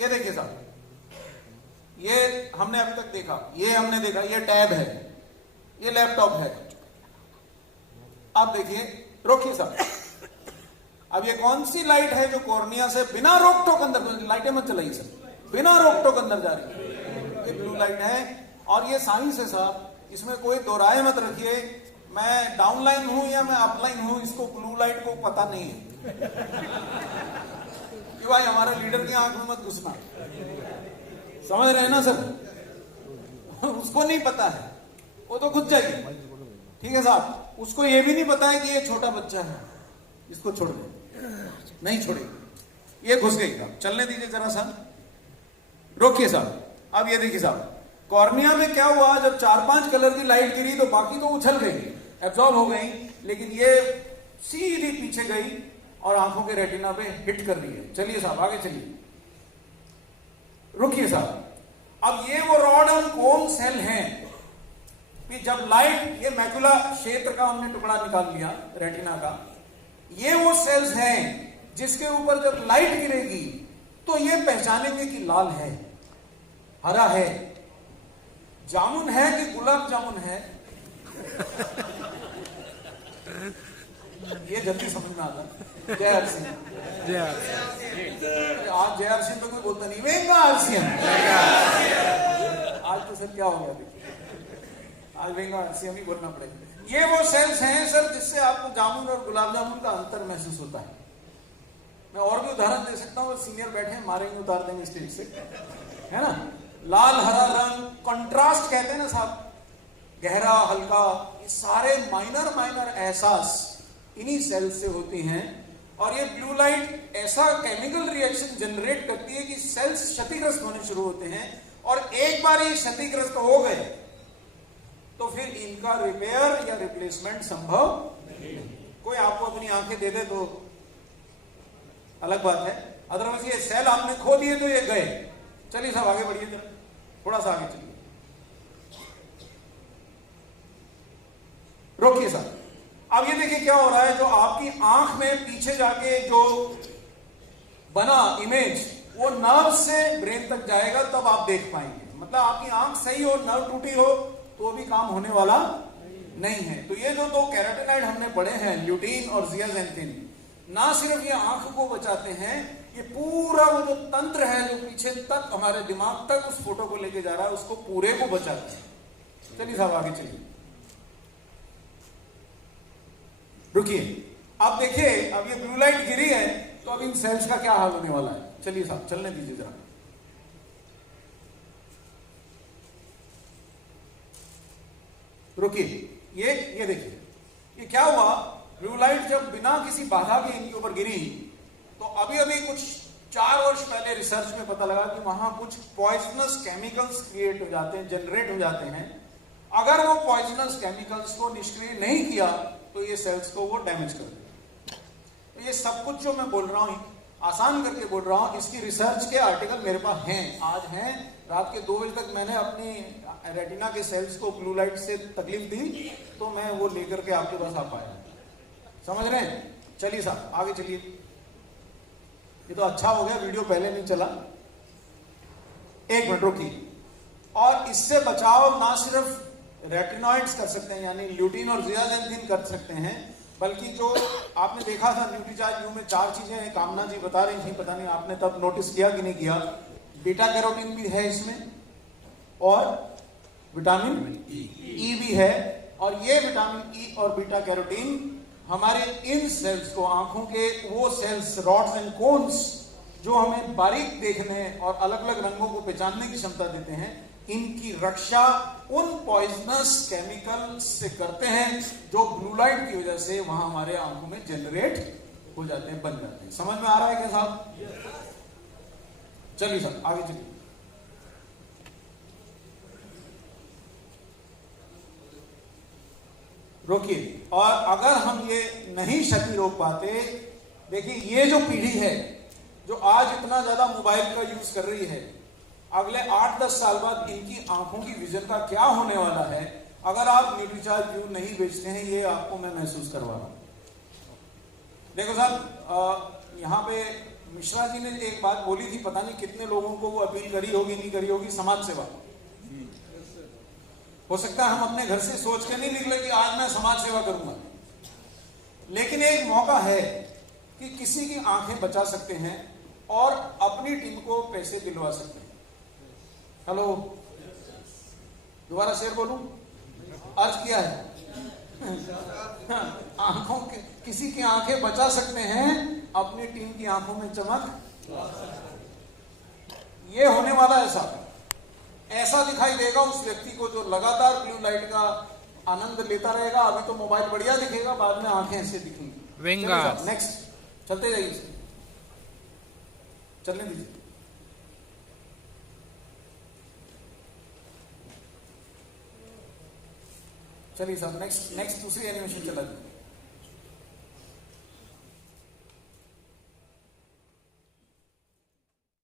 ये देखिए साहब, ये हमने अभी तक देखा, ये हमने देखा, ये टैब है, ये लैपटॉप है। अब देखिए, रोकिए साहब, अब ये कौन सी लाइट है जो कॉर्निया से बिना रोक टोक अंदर, लाइटें मत चलाइए सर, बिना रोक टोक अंदर जा रही है, ये ब्लू लाइट है। और ये साइंस है साहब, इसमें कोई दो राय मत रखिए, मैं डाउनलाइन हूं या मैं अपलाइन हूं, इसको ब्लू लाइट को पता नहीं है कि भाई हमारे लीडर की आंख में मत घुसना, समझ रहे हैं ना सर? उसको नहीं पता है, वो तो घुस जाएगी, ठीक है साहब। उसको ये भी नहीं पता है कि ये छोटा बच्चा है, इसको छोड़ दे, नहीं छोड़ेगी, ये घुस गई साहब, चलने दीजिए जरा सा, रोकिए साहब। अब ये देखिए साहब, कॉर्निया में क्या हुआ, जब 4-5 कलर की लाइट गिरी तो बाकी तो उछल गई, एब्जॉर्ब हो गई, लेकिन ये सीधी पीछे गई और आंखों के रेटिना पे हिट कर रही है। चलिए साहब आगे चलिए, रुकिए साहब। अब ये वो रॉड एंड कोन सेल हैं कि जब लाइट, ये मैकुला क्षेत्र का हमने टुकड़ा निकाल लिया रेटिना का, ये वो सेल्स हैं जिसके ऊपर जब लाइट गिरेगी तो ये पहचानेंगे कि लाल है, हरा है, जामुन है कि गुलाब जामुन है। ये जल्दी समझ में आता। जय हर सिंह, आज जय हर सिंह तो कोई बोलता नहीं, वेंगा हर सिंह। आज तो सर क्या हो गया, देखिए आज वेंगा हर सिंह ही बोलना पड़ेगा। ये वो सेल्स हैं सर जिससे आपको जामुन और गुलाब जामुन का अंतर महसूस होता है। मैं और भी उदाहरण दे सकता हूँ, सीनियर बैठे हैं, मारेंगे उतार देंगे स्टेज से, है ना। लाल हरा रंग, कंट्रास्ट कहते हैं ना साहब, गहरा हल्का, ये सारे माइनर एहसास इन्हीं सेल्स से होती हैं। और ये ब्लू लाइट ऐसा केमिकल रिएक्शन जनरेट करती है कि सेल्स क्षतिग्रस्त होने शुरू होते हैं, और एक बार ये क्षतिग्रस्त हो गए तो फिर इनका रिपेयर या रिप्लेसमेंट संभव नहीं। कोई आपको अपनी आंखें दे दे तो अलग बात है, अदरवाइज ये सेल आपने खो दिए तो ये गए। चलिए साहब आगे बढ़िए, थोड़ा सा आगे चलिए, रोकिए साहब। अब ये देखिए क्या हो रहा है, जो आपकी आंख में पीछे जाके जो बना इमेज वो नर्व से ब्रेन तक जाएगा, तब आप देख पाएंगे। मतलब आपकी आंख सही हो, नर्व टूटी हो तो भी काम होने वाला नहीं है। तो ये जो दो कैरोटिनॉइड हमने पढ़े हैं, ल्यूटीन और जियाजेंथिन, ना सिर्फ ये आंख को बचाते हैं, ये पूरा वो जो तंत्र है जो पीछे तक हमारे दिमाग तक उस फोटो को लेके जा रहा है, उसको पूरे को बचाते हैं। चलिए साहब आगे चलिए, रुकिए। अब देखिए, अब ये ब्लू लाइट गिरी है तो अब इन सेल्स का क्या हाल होने वाला है। चलिए साहब चलने दीजिए जरा, रुकिए। ये देखिए, ये क्या हुआ, ब्लू लाइट जब बिना किसी बाधा के इनके ऊपर गिरी तो अभी कुछ 4 वर्ष पहले रिसर्च में पता लगा कि वहां कुछ पॉइजनस केमिकल्स क्रिएट हो जाते हैं, जनरेट हो जाते हैं। अगर वो पॉइजनस केमिकल्स को निष्क्रिय नहीं किया तो ये सेल्स को वो डैमेज कर देगा। तो ये सब कुछ जो मैं बोल रहा हूं, आसान करके बोल रहा हूं, इसकी रिसर्च के आर्टिकल मेरे पास हैं, आज हैं। रात के 2 बजे तक मैंने अपनी रेटिना के सेल्स को ब्लू लाइट से तकलीफ दी तो मैं वो लेकर के आपके पास आ पाया। समझ रहे हैं? चलिए साहब आगे चलिए। ये तो अच्छा हो गया वीडियो पहले नहीं चला। 1 मिनट रुकिए। और इससे बचाव ना सिर्फ रेटिनॉइड्स कर सकते हैं, यानी ल्यूटीन और जियाजेंथिन कर सकते हैं, बल्कि जो आपने देखा था न्यूट्रीचार्ज यू में 4 चीजें हैं, कामना जी बता रही थी, पता नहीं आपने तब नोटिस किया कि नहीं किया। बीटा कैरोटीन भी है इसमें और विटामिन ई भी है, और ये विटामिन ई और बीटा कैरोटीन हमारे इन सेल्स को, आंखों के वो सेल्स रॉड्स एंड कोन्स जो हमें बारीक देखने और अलग अलग रंगों को पहचानने की क्षमता देते हैं, इनकी रक्षा उन पॉइजनस केमिकल से करते हैं जो ब्लू लाइट की वजह से वहां हमारे आंखों में जनरेट हो जाते हैं, बन जाते हैं। समझ में आ रहा है क्या साहब? चलिए साहब आगे चलिए। रोकिए। और अगर हम ये नहीं क्षति रोक पाते, देखिए ये जो पीढ़ी है जो आज इतना ज्यादा मोबाइल का यूज कर रही है, अगले 8-10 साल बाद इनकी आंखों की विजन का क्या होने वाला है अगर आप न्यूट्रीचार्ज व्यू नहीं बेचते हैं, ये आपको मैं महसूस करवा रहा हूं। देखो साहब, यहाँ पे मिश्रा जी ने एक बात बोली थी, पता नहीं कितने लोगों को वो अपील करी होगी, नहीं करी होगी, समाज सेवा। हो सकता है हम अपने घर से सोच के नहीं निकले कि आज मैं समाज सेवा करूंगा, लेकिन एक मौका है कि किसी की आंखें बचा सकते हैं और अपनी टीम को पैसे दिलवा सकते हैं। हेलो, दोबारा शेर बोलूं? अर्ज किया है आंखों के, किसी की आंखें बचा सकते हैं, अपनी टीम की आंखों में चमक। ये होने वाला ऐसा दिखाई देगा उस व्यक्ति को जो लगातार ब्लू लाइट का आनंद लेता रहेगा। अभी तो मोबाइल बढ़िया दिखेगा, बाद में आंखें ऐसे दिखेंगी। नेक्स्ट चलते जाइए, चलने दीजिए। चलिए साहब, नेक्स्ट दूसरी एनिमेशन चला दीजिए।